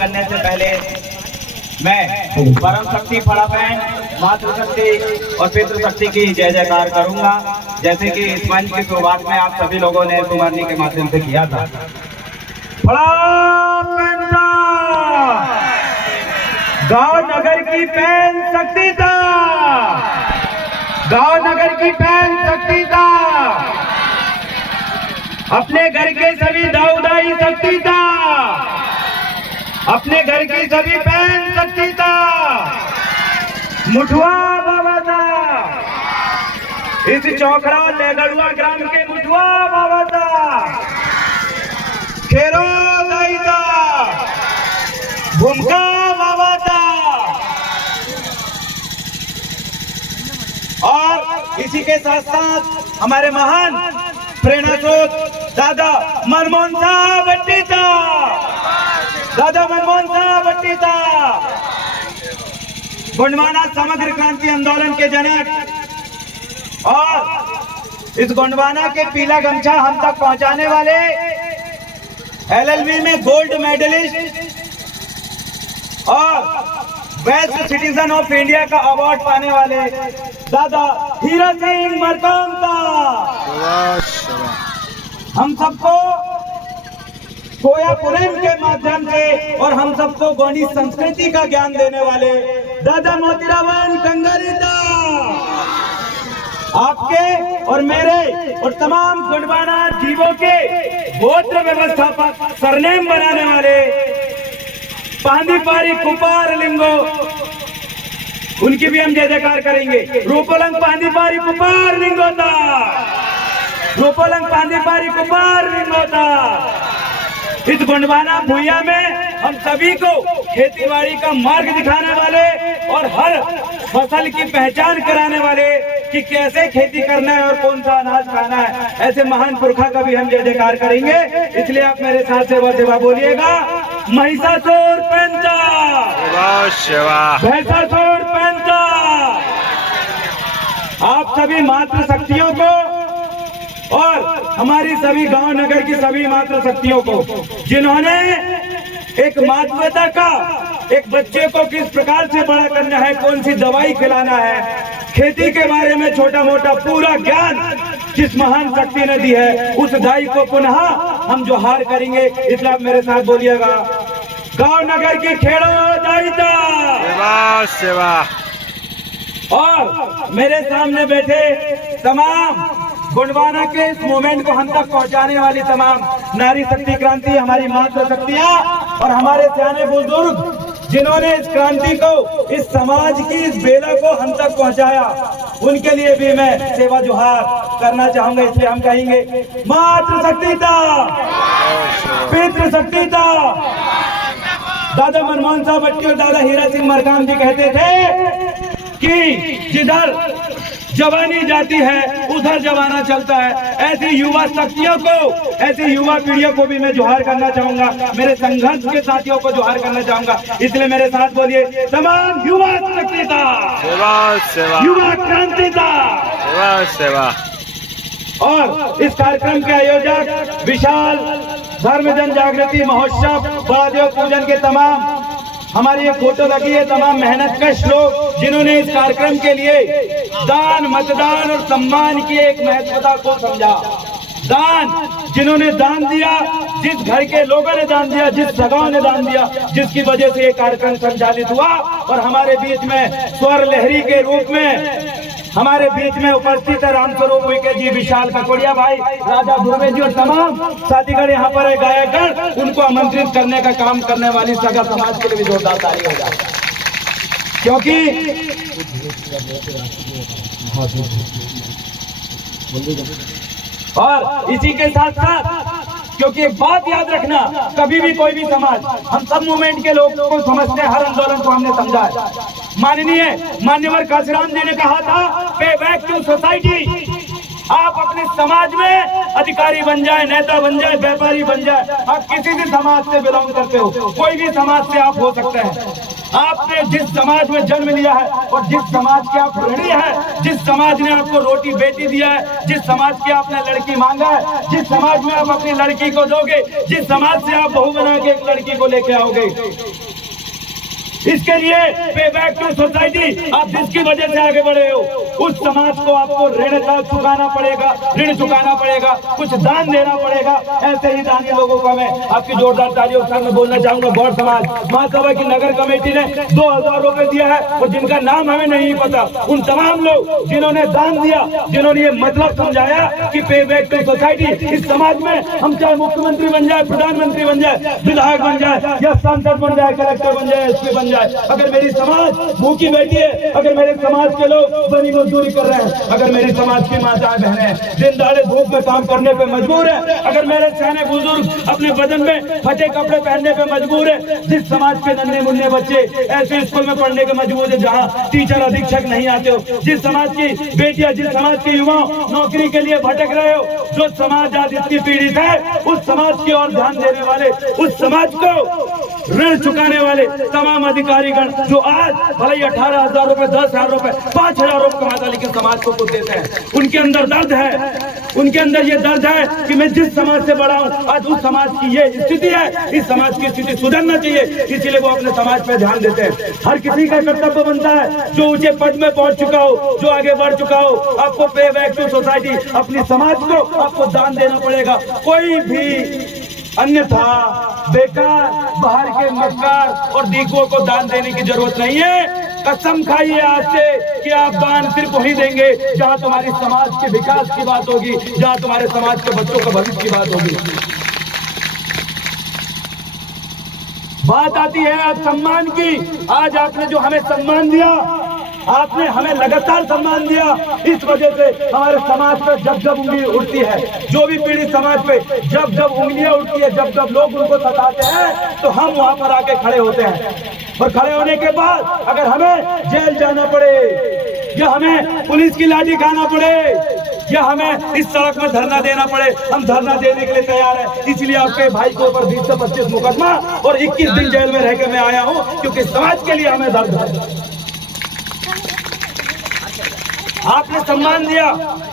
करने से पहले मैं परम शक्ति फड़ा बहन, मातृशक्ति और पितृशक्ति की जय जयकार करूंगा, जैसे कि इस मंच की शुरुआत में आप सभी लोगों ने सुमरनी के माध्यम से किया था। गांव नगर की पहन शक्ति था, गांव नगर की पहन शक्ति था, अपने घर के सभी दाऊदाई शक्ति था, अपने घर की सभी पहन शक्ति था, मुठुआ बाबा था, इस चौखड़ा लेगड़ुआ ग्राम के मुठुआ बाबा था, खेरो दाई था, भूमका बाबा था। और इसी के साथ साथ हमारे महान प्रेरणा स्रोत दादा मनमोहन साहब भट्टी था, दादा मनमोहन साहब भट्टी था, गोंडवाना समग्र क्रांति आंदोलन के जनक और इस गोंडवाना के पीला गमछा हम तक पहुंचाने वाले, LLB में गोल्ड मेडलिस्ट और बेस्ट सिटीजन ऑफ इंडिया का अवार्ड पाने वाले दादा हीरा सिंह मरकाम था। हम सबको कोयापुरम के माध्यम से और हम सबको गोंडी संस्कृति का ज्ञान देने वाले दादा मोतीराम कंगारी था। आपके और मेरे और तमाम गोंडवाना जीवों के गोत्र व्यवस्थापक सरनेम बनाने वाले पांदीपारी कुपार लिंगो, उनकी भी हम जय जयकार करेंगे। रूपलंग पांदीपारी कुपार लिंगो था, रूपलंग पांदीपारी कुपार लिंगो था। इस गोंडवाना भूया में हम सभी को खेतीबाड़ी का मार्ग दिखाने वाले और हर फसल की पहचान कराने वाले कि कैसे खेती करना है और कौन सा अनाज खाना है, ऐसे महान पुरखा का भी हम जय जयकार करेंगे। इसलिए आप मेरे साथ सेवा सेवा बोलिएगा। महिषासुर पंचा, महिषासुर पंचा। आप सभी मातृ शक्तियों को और हमारी सभी गांव नगर की सभी मातृ शक्तियों को, जिन्होंने एक मातृता का, एक बच्चे को किस प्रकार से बड़ा करना है, कौन सी दवाई खिलाना है, खेती के बारे में छोटा मोटा पूरा ज्ञान जिस महान शक्ति ने दी है, उस दाई को पुनः हम जोहार करेंगे। इसलिए आप मेरे साथ बोलिएगा। गांव नगर की खेड़ो दाईता सेवा। और मेरे सामने बैठे तमाम गोंडवाना के इस मूवमेंट को हम तक पहुंचाने वाली तमाम नारी शक्ति क्रांति, हमारी मातृ शक्तियां और हमारे सियाने बुजुर्ग जिन्होंने इस क्रांति को, इस समाज की इस बेला को हम तक पहुंचाया, उनके लिए भी मैं सेवा जोहार करना चाहूंगा। इसलिए हम कहेंगे मातृ शक्ति था, पितृ शक्ति था। दादा मनमोहन साहब भट्टी और दादा हीरा सिंह मरकाम जी कहते थे कि जिधर जवानी जाती है उधर जमाना चलता है। ऐसी युवा शक्तियों को, ऐसी युवा पीढ़ियों को भी मैं जोहार करना चाहूंगा, मेरे संघर्ष के साथियों को जोहार करना चाहूंगा। इसलिए मेरे साथ बोलिए तमाम युवा शक्ति था, युवा क्रांति था, सेवा। और इस कार्यक्रम के आयोजक विशाल धर्म जन जागृति महोत्सव बड़ादेव पूजन के तमाम, हमारी ये फोटो लगी है, तमाम मेहनत कश लोग जिन्होंने इस कार्यक्रम के लिए दान, मतदान और सम्मान की एक महत्वता को समझा। दान, जिन्होंने दान दिया, जिस घर के लोगों ने दान दिया, जिस जगह ने दान दिया, जिसकी वजह से ये कार्यक्रम संचालित हुआ। और हमारे बीच में स्वर लहरी के रूप में हमारे बीच में उपस्थित है रामस्वरूप उइके जी, विशाल ककोड़िया भाई, राजा दुर्वे जी और तमाम साथीगण यहाँ पर है, गायकगण। उनको आमंत्रित करने का काम करने वाली सगा समाज के लिए भी जोरदार ताली हो जाए, क्योंकि और इसी के साथ साथ क्योंकि एक बात याद रखना, कभी भी कोई भी समाज, हम सब मूवमेंट के लोगों को समझते हैं, हर आंदोलन को हमने समझा है। माननीय काशीराम जी ने कहा था, पे बैक टू सोसाइटी। आप अपने समाज में अधिकारी बन जाए, नेता बन जाए, व्यापारी बन जाए, आप किसी भी समाज से बिलोंग करते हो, कोई भी समाज से आप हो सकते हैं। आपने जिस समाज में जन्म लिया है और जिस समाज के आप ऋणी हैं, जिस समाज ने आपको रोटी बेटी दिया है, जिस समाज की आपने लड़की मांगा है, जिस समाज में आप अपनी लड़की को दोगे, जिस समाज से आप बहू बना के एक लड़की को लेके आओगे, इसके लिए पे बैक टू सोसाइटी आप जिसकी वजह से आगे बढ़े हो, उस समाज को आपको ऋण चुकाना पड़ेगा, ऋण चुकाना पड़ेगा, कुछ दान देना पड़ेगा। ऐसे ही दानी लोगों का मैं आपकी जोरदार तालियों के साथ में बोलना चाहूंगा। गौड़ समाज महासभा की नगर कमेटी ने 2000 रुपए दिया है और जिनका नाम हमें नहीं पता, उन तमाम लोग जिन्होंने दान दिया, जिन्होंने ये मतलब समझाया कि पे बैक टू सोसाइटी, इस समाज में हम चाहे मुख्यमंत्री बन जाए, प्रधानमंत्री बन जाए, विधायक बन जाए या सांसद बन जाए, कलेक्टर बन जाए, एसपी बन जाए, अगर मेरी समाज भूखी बैठी है, अगर मेरे समाज के लोग बनी मजदूरी कर रहे हैं, अगर मेरी समाज की माताएं बहनें दिन दहाड़े धूप में काम करने पे मजबूर है, अगर मेरे सयाने बुजुर्ग अपने बदन में फटे कपड़े पहनने पे मजबूर है, जिस समाज के नन्हे मुन्ने बच्चे ऐसे स्कूल में पढ़ने के मजबूर है जहाँ टीचर अधीक्षक नहीं आते हो, जिस समाज की बेटियां, जिस समाज के युवा नौकरी के लिए भटक रहे हो, जो समाज आज इतनी पीड़ित है, उस समाज की ओर ध्यान देने वाले, उस समाज को ऋण चुकाने वाले तमाम अधिकारीगण जो आज भले ही 18,000 रुपए, 10,000 रुपए, 5,000 रुपए कमाता लेकिन समाज को कुछ देते हैं, उनके अंदर दर्द है, उनके अंदर ये दर्द है कि मैं जिस समाज से बड़ा हूँ, आज उस समाज की ये स्थिति है, इस समाज की स्थिति सुधरना चाहिए, इसीलिए वो अपने समाज पे ध्यान देते हैं। हर किसी का कर्तव्य बनता है, जो ऊंचे पद में पहुंच चुका हो, जो आगे बढ़ चुका हो, आपको पे बैक टू सोसाइटी, अपनी समाज को आपको दान देना पड़ेगा। कोई भी अन्यथा बेकार, बाहर के मक्कार और दीकुओं को दान देने की जरूरत नहीं है। कसम खाइए आज से कि आप दान सिर्फ वही देंगे जहां तुम्हारी समाज के विकास की बात होगी, जहां तुम्हारे समाज के बच्चों का भविष्य की बात होगी। बात आती है आज सम्मान की। आज आपने जो हमें सम्मान दिया, आपने हमें लगातार सम्मान दिया, इस वजह से हमारे समाज पर जब जब उंगली उठती है, जो भी पीड़ित समाज पे जब जब उंगलियां उठती है, जब जब लोग उनको सताते हैं, तो हम वहां पर आके खड़े होते हैं। और खड़े होने के बाद अगर हमें जेल जाना पड़े या हमें पुलिस की लाठी खाना पड़े या हमें इस सड़क में धरना देना पड़े, हम धरना देने के लिए तैयार हैं। इसलिए आपके भाई के ऊपर 20 से 25 मुकदमा और 21 दिन जेल में रह के मैं आया हूं, क्योंकि समाज के लिए हमें दर्द है। आपने सम्मान दिया,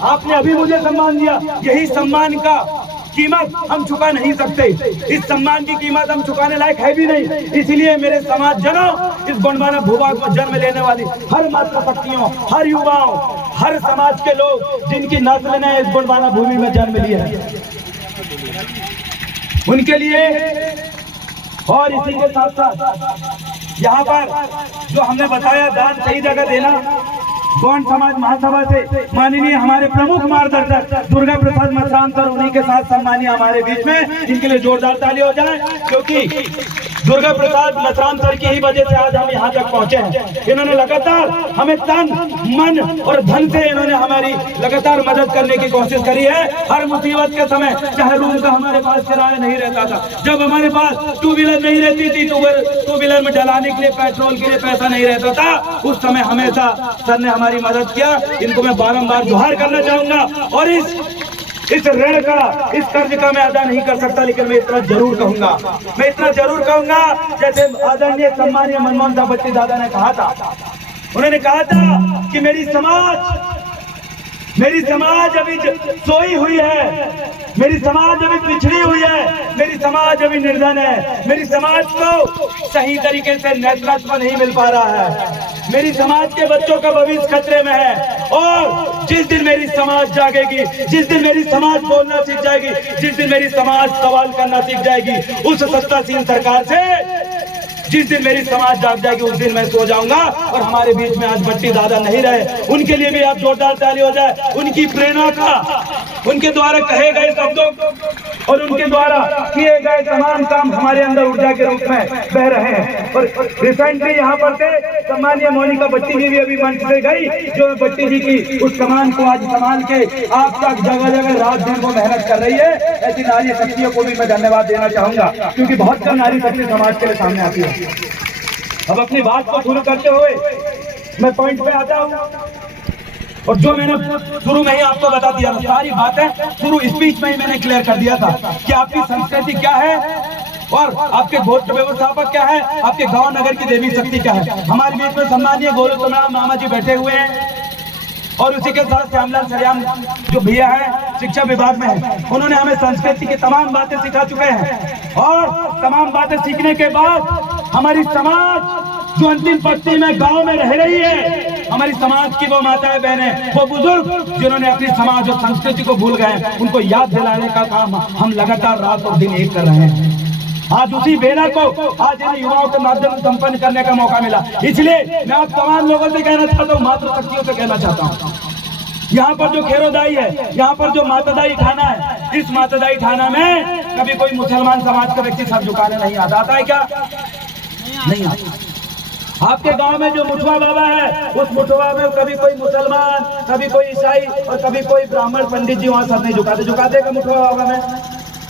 आपने अभी मुझे सम्मान दिया, यही सम्मान का कीमत हम चुका नहीं सकते। इस सम्मान की कीमत हम चुकाने लायक है भी नहीं। इसलिए मेरे समाज जनों, इस गोंडवाना भूभाग में जन्म लेने वाली हर मातृशक्तियों, हर युवाओं, हर समाज के लोग जिनकी नस्ल ने इस गोंडवाना भूमि में जन्म लिया है, उनके लिए और इसी के साथ साथ यहाँ पर जो हमने बताया दान सही जगह देना, गौंड समाज महासभा से माननीय हमारे प्रमुख मार्गदर्शक दुर्गा प्रसाद मसराम सर, उन्हीं के साथ सम्मानीय हमारे बीच में, इनके लिए जोरदार ताली हो जाए, क्योंकि दुर्गा प्रसाद मसराम सर की ही वजह से आज हम यहाँ तक पहुँचे हैं। इन्होंने लगातार हमें तन, मन और धन से इन्होंने हमारी लगातार मदद करने की कोशिश करी है। हर मुसीबत के समय, चाहे रूम का हमारे पास किराया नहीं रहता था, जब हमारे पास टू व्हीलर नहीं रहती थी, टू व्हीलर में डलाने के लिए, पेट्रोल के लिए पैसा नहीं रहता था, उस समय हमेशा सर ने हमारी मदद किया। इनको मैं बारंबार जोहार करना चाहूंगा। और इस ऋण का, इस कर्ज का मैं अदा नहीं कर सकता, लेकिन मैं इतना जरूर कहूंगा, जैसे आदरणीय सम्मानीय मनमोहन साहब बच्ची दादा ने कहा था, उन्होंने कहा था कि मेरी समाज अभी सोई हुई है, मेरी समाज अभी पिछड़ी हुई है, मेरी समाज अभी निर्धन है, मेरी समाज को सही तरीके से नेतृत्व नहीं मिल पा रहा है, मेरी समाज के बच्चों का भविष्य खतरे में है। और जिस दिन मेरी समाज जागेगी, जिस दिन मेरी समाज बोलना सीख जाएगी, जिस दिन मेरी समाज सवाल करना सीख जाएगी, उस सत्तासीन सरकार से जिस दिन मेरी समाज जाग जाएगी, उस दिन मैं सो जाऊंगा। और हमारे बीच में आज बट्टी दादा नहीं रहे, उनके लिए भी आप जोरदार ताली हो जाए। उनकी प्रेरणा का, उनके द्वारा कहे गए शब्दों और उनके द्वारा किए गए तमाम काम हमारे अंदर ऊर्जा के रूप में बह रहे हैं। और रिसेंटली यहाँ पर से सम्मानीय मोनिका बट्टी जी भी अभी मंच से गई, जो बट्टी जी की उस कमान को आज संभाल के आप तक जगह जगह रात दिन को मेहनत कर रही है। ऐसी नारी शक्तियों को भी मैं धन्यवाद देना चाहूंगा, क्योंकि बहुत कम नारी शक्ति समाज के लिए सामने आती है। अब अपनी बात को शुरू करते हुए मैं पॉइंट पे आता हूँ, और जो मैंने शुरू में ही आपको बता दिया, सारी बातें शुरू स्पीच में ही मैंने क्लियर कर दिया था कि आपकी संस्कृति क्या है, और आपके गोत्र व्यवस्थापक क्या है, आपके गांव नगर की देवी शक्ति क्या है। हमारे बीच में सम्मानीय गोलू मामा जी बैठे हुए हैं और उसी के साथ श्यामलाल सरियाम जो भैया है शिक्षा विभाग में है, उन्होंने हमें संस्कृति की तमाम बातें सिखा चुके हैं। और तमाम बातें सीखने के बाद हमारी समाज जो अंतिम पंक्ति में गांव में रह रही है, हमारी समाज की वो माताएं बहनें, वो बुजुर्ग जिन्होंने अपनी समाज और संस्कृति को भूल गए, उनको याद दिलाने का काम हम लगातार रात और दिन एक कर रहे हैं। आज उसी बेला को आज इन युवाओं के माध्यम से संपन्न करने का मौका मिला। इसलिए मैं आप तमाम लोगों से कहना चाहता हूँ, मातृशक्तियों से कहना चाहता हूँ, यहाँ पर जो खेरोदाई है, यहाँ पर जो मातादाई थाना है, इस मातादाई थाना में कभी कोई मुसलमान समाज का व्यक्ति सर झुकाने नहीं आता है क्या? नहीं आता। आपके गांव में जो मुठवा बाबा है, उस मुठवा में कभी कोई मुसलमान, कभी कोई ईसाई और कभी कोई ब्राह्मण पंडित जी वहां सर नहीं झुकाते। झुकाते का मुठवा बाबा में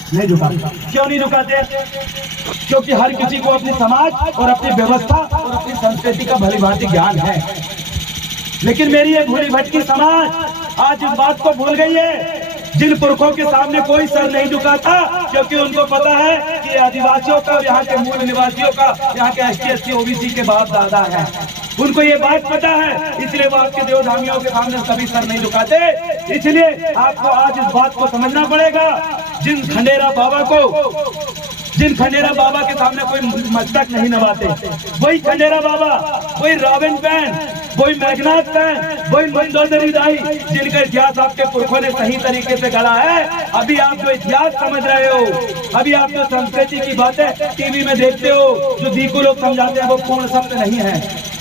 नहीं झुकाते। क्यों नहीं झुकाते? क्योंकि हर किसी को अपनी समाज और अपनी व्यवस्था और अपनी संस्कृति का भली भांति ज्ञान है। लेकिन मेरी ये भूली भटकी समाज आज इस बात को भूल गई है। जिन पुरखों के सामने कोई सर नहीं झुकाता, क्योंकि उनको पता है कि आदिवासियों का और यहाँ के मूल निवासियों का, यहाँ के ST SC OBC के बाप दादा है। उनको ये बात पता है, इसलिए वो आपके देवधामियों के सामने कभी सर नहीं झुकाते। इसलिए आपको आज इस बात को समझना पड़ेगा, जिन खंडेरा बाबा के सामने कोई मस्तक नहीं नवाते, वही खंडेरा बाबा, वही रावण पैन, वही मेघनाथ पैन, वही मंदोदरी दाई, जिनका इतिहास आपके पुरखों ने सही तरीके से गढ़ा है। अभी आप जो इतिहास समझ रहे हो, अभी आप जो संस्कृति की बातें टीवी में देखते हो, जो दीकू लोग समझाते हैं, वो पूर्ण सत्य नहीं है।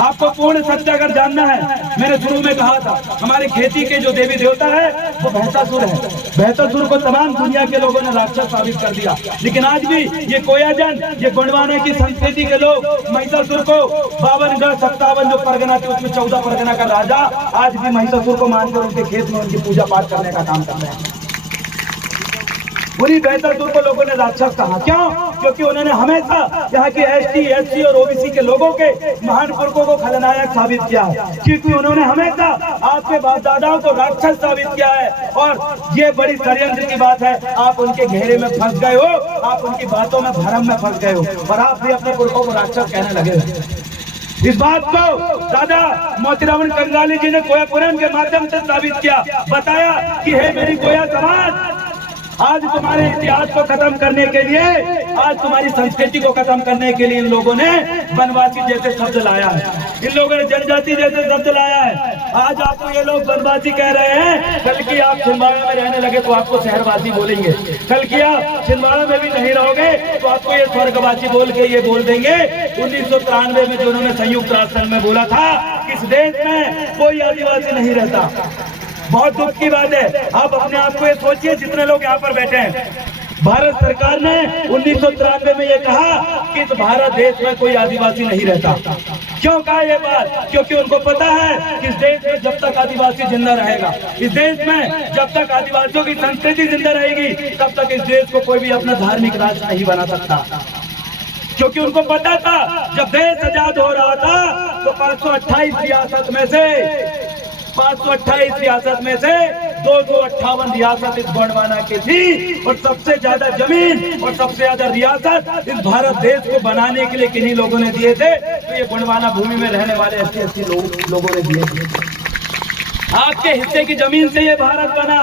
आपको पूर्ण सत्य अगर जानना है, मैंने शुरू में कहा था, हमारे खेती के जो देवी देवता है वो भैंसासुर है। भैंसासुर को तमाम दुनिया के लोगों ने राक्षस साबित कर दिया, लेकिन आज भी ये कोयाजन, ये गोंडवाना की संस्कृति के लोग महिषासुर को 52 57 जो परगना थे उसमें 14 परगना का राजा आज भी महिषासुर को मानकर उनके खेत में उनकी पूजा पाठ करने का काम कर रहे हैं। उन्हीं भैंसासुर को लोगों ने राक्षस कहा। क्यों? क्योंकि उन्होंने हमेशा यहाँ के ST SC और OBC के लोगों के महान पुरखों को खलनायक साबित किया है, क्योंकि उन्होंने हमेशा आपके बाप दादाओं को राक्षस साबित किया है। और ये बड़ी षड्यंत्र की बात है, आप उनके घेरे में फंस गए हो, आप उनकी बातों में भरम में फंस गए हो और आप भी अपने पुरखों को राक्षस कहने लगे हो। इस बात को दादा मोतीराम कंगाली जी ने कोया पुराण के माध्यम से साबित किया, बताया कि हे मेरी कोया समाज, आज तुम्हारे इतिहास को खत्म करने के लिए, आज तुम्हारी संस्कृति को खत्म करने के लिए इन लोगों ने वनवासी जैसे शब्द लाया है, इन लोगों ने जनजाति जैसे शब्द लाया है। आज आपको ये लोग वनवासी कह रहे हैं, कल की आप छिंदवाड़ा में रहने लगे तो आपको शहरवासी बोलेंगे, कल की आप छिंदवाड़ा में भी नहीं रहोगे तो आपको ये स्वर्गवासी बोल के ये बोल देंगे। 1993 में जो उन्होंने संयुक्त राष्ट्र संघ में बोला था, इस देश में कोई आदिवासी नहीं रहता। बहुत दुख की बात है। आप अपने आप को ये सोचिए, जितने लोग यहाँ पर बैठे हैं, भारत सरकार ने 1993 में ये कहा कि इस भारत देश में कोई आदिवासी नहीं रहता। क्यों कहा ये बात? क्योंकि उनको पता है कि इस देश में जब तक आदिवासी जिंदा रहेगा, इस देश में जब तक आदिवासियों की संस्कृति जिंदा रहेगी, तब तक इस देश को कोई भी अपना धार्मिक राष्ट्र नहीं बना सकता। क्योंकि उनको पता था जब देश आजाद हो रहा था तो 528 रियासत में से 258 रियासत इस गोंडवाना की थी, और सबसे ज्यादा जमीन और सबसे ज्यादा रियासत इस भारत देश को बनाने के लिए किन्हीं लोगों ने दिए थे, तो ये गोंडवाना भूमि में रहने वाले ST SC लोगों ने दिए थे। आपके हिस्से की जमीन से ये भारत बना,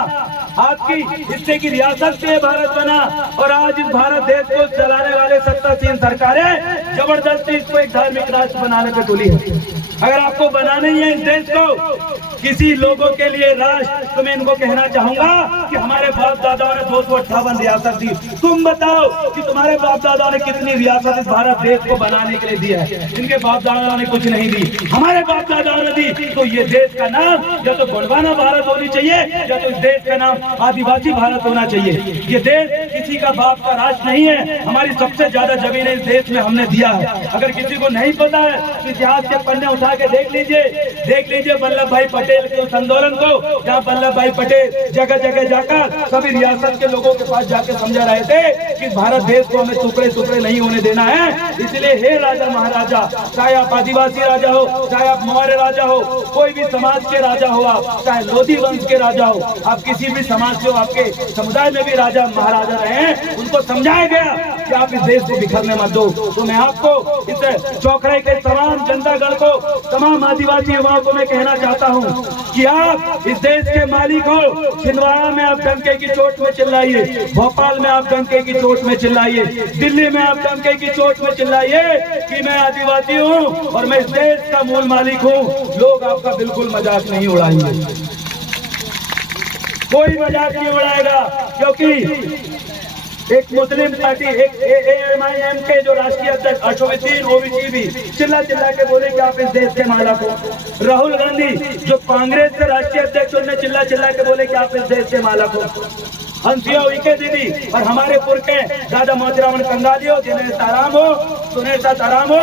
आपकी हिस्से की रियासत से भारत बना, और आज इस भारत देश को चलाने वाले सत्तासीन सरकारें जबरदस्ती इसको एक धार्मिक राष्ट्र बनाने पे तुली है। अगर आपको बनाना ही है इस देश को किसी लोगों के लिए राष्ट्र, तो मैं इनको कहना चाहूंगा कि हमारे बाप दादाओं ने 258 रियासत दी। तुम बताओ कि तुम्हारे बाप दादाओं ने कितनी रियासत इस भारत देश को बनाने के लिए दी है? इनके बाप दादाओं ने कुछ नहीं दी, हमारे बाप दादाओं ने दी। तो ये देश का नाम या तो गोंडवाना भारत होनी चाहिए, या तो इस देश का नाम आदिवासी भारत होना चाहिए। ये देश किसी का बाप का राष्ट्र नहीं है, हमारी सबसे ज्यादा जमीनें इस देश में हमने दिया है। अगर किसी को नहीं पता है तो इतिहास के पन्ने उठा के देख लीजिए वल्लभ भाई पटेल पटेल के उस आंदोलन को, जहाँ वल्लभ भाई पटेल जगह जगह जाकर सभी रियासत के लोगों के पास जाकर समझा रहे थे कि भारत देश को हमें टुकड़े टुकड़े नहीं होने देना है। इसलिए हे राजा महाराजा, चाहे आप आदिवासी राजा हो, चाहे आप मौर्य राजा हो, कोई भी समाज के राजा हो, आप चाहे लोधी वंश के राजा हो, आप किसी भी समाज से हो, आपके समुदाय में भी राजा महाराजा रहे हैं, उनको समझाया गया कि आप इस देश को बिखरने मत दो। तो मैं आपको इस चौखड़े के तमाम जनतागण को, तमाम आदिवासी युवाओं को मैं कहना चाहता हूँ कि आप इस देश के मालिक हो। छिंदवाड़ा में आप डंके की चोट में चिल्लाइए, भोपाल में आप डंके की चोट में चिल्लाइए, दिल्ली में आप डंके की चोट में चिल्लाइए कि मैं आदिवासी हूँ और मैं इस देश का मूल मालिक हूँ। लोग आपका बिल्कुल मजाक नहीं उड़ाएंगे, कोई मजाक नहीं उड़ाएगा, क्योंकि एक मुस्लिम पार्टी, एक AMIM के जो राष्ट्रीय अध्यक्ष अशोक ओवैसी भी चिल्ला चिल्ला के बोले कि आप इस देश के मालिक हो। राहुल गांधी जो कांग्रेस के राष्ट्रीय अध्यक्ष, उन्होंने चिल्ला चिल्ला के बोले कि आप इस देश के मालिक हो। हंसिया उइके दीदी और हमारे पुर के दादा मोतीराम कंगाली हो, जिन्हें ताराम हो, सुनेता ताराम हो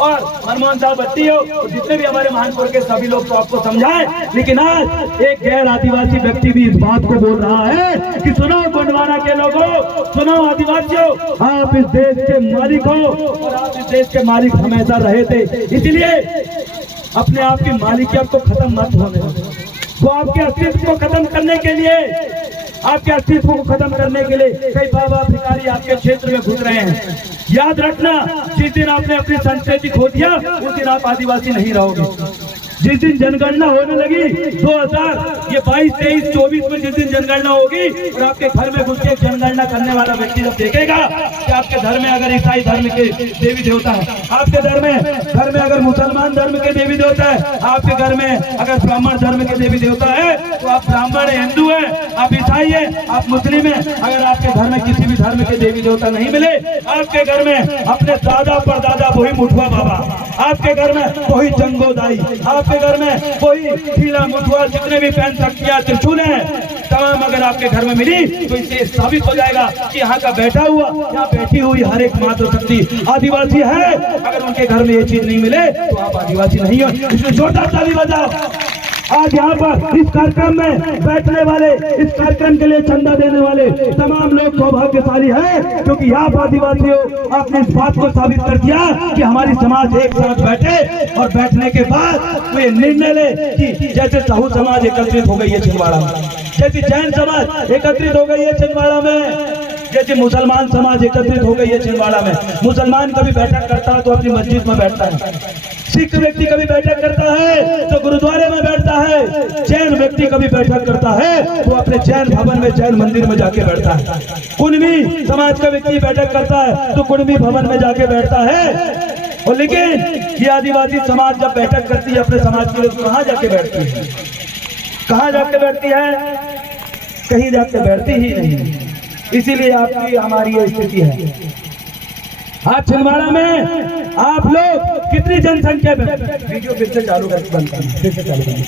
और मनमोहन साहब बत्ती हो, तो जितने भी हमारे महानपुर के सभी लोग तो आपको समझाएं। लेकिन आज एक गैर आदिवासी व्यक्ति भी इस बात को बोल रहा है कि सुनो गोंडवाना के लोगों, सुनो आदिवासियों, आप इस देश के मालिक हो और आप इस देश के मालिक हमेशा रहे थे। इसलिए अपने आप की मालिकियत को खत्म मत होने दो। वो आपके अस्तित्व को खत्म करने के लिए, आपके अस्तित्व को खत्म करने के लिए कई बाबा भिखारी आपके क्षेत्र में घुस रहे हैं। याद रखना, जिस दिन आपने अपनी संस्कृति खो दिया, उस दिन आप आदिवासी नहीं रहोगे। जिस दिन जनगणना होने लगी 2000 ये 22, 23, 24 में जिस दिन जनगणना होगी और आपके घर में घुस के जनगणना करने वाला व्यक्ति जब देखेगा कि आपके घर में अगर ईसाई धर्म के देवी देवता है, आपके घर में अगर मुसलमान धर्म के देवी देवता है, आपके घर में अगर ब्राह्मण धर्म के देवी देवता है, तो आप ब्राह्मण है, हिंदू है, आप ईसाई है, आप मुस्लिम है, अगर आपके घर में किसी भी धर्म के देवी देवता नहीं मिले, आपके घर में अपने दादा परदादा वही मुठुआ बाबा, आपके घर में वही जंगोदाई, आपके घर में कोई हीरा मुठुआ, जितने भी पैन शक्तियां त्रिशूल हैं, तमाम अगर आपके घर में मिली तो इससे साबित हो जाएगा कि यहाँ का बैठा हुआ या बैठी हुई हर एक मातृ शक्ति आदिवासी है। अगर उनके घर में ये चीज नहीं मिले तो आप आदिवासी नहीं हो। इसलिए जोरदार ताली बजाओ। आज यहाँ पर इस कार्यक्रम में बैठने वाले, इस कार्यक्रम के लिए चंदा देने वाले तमाम लोग सौभाग्यशाली हैं, क्योंकि आप आदिवासियों आपने इस बात को साबित कर दिया कि हमारी समाज एक साथ बैठे और बैठने के बाद वो ये निर्णय ले कि जैसे साहू समाज एकत्रित हो गई है छिंदवाड़ा में, जैसे जैन समाज एकत्रित हो गई है छिंदवाड़ा में, जैसे मुसलमान समाज एकत्रित हो गई है छिंदवाड़ा में। मुसलमान कभी बैठक करता है तो अपनी मस्जिद में बैठता है, सिख व्यक्ति कभी बैठक करता है तो गुरुद्वारे में बैठता है, जैन व्यक्ति कभी बैठक करता है तो अपने जैन भवन में, जैन मंदिर में जाके बैठता है, कुणबी समाज का व्यक्ति बैठक करता है तो कुणबी भवन में जाके बैठता है। और लेकिन ये आदिवासी समाज जब बैठक करती है अपने समाज के लोग, कहाँ जाके बैठती है? कहाँ जाके बैठती है? कहीं जाके बैठती ही नहीं। इसीलिए आपकी हमारी ये स्थिति है। आज छिंदवाड़ा में आप लोग कितनी जनसंख्या में, वीडियो फिर से चालू करके बंद करना, फिर से चालू करना।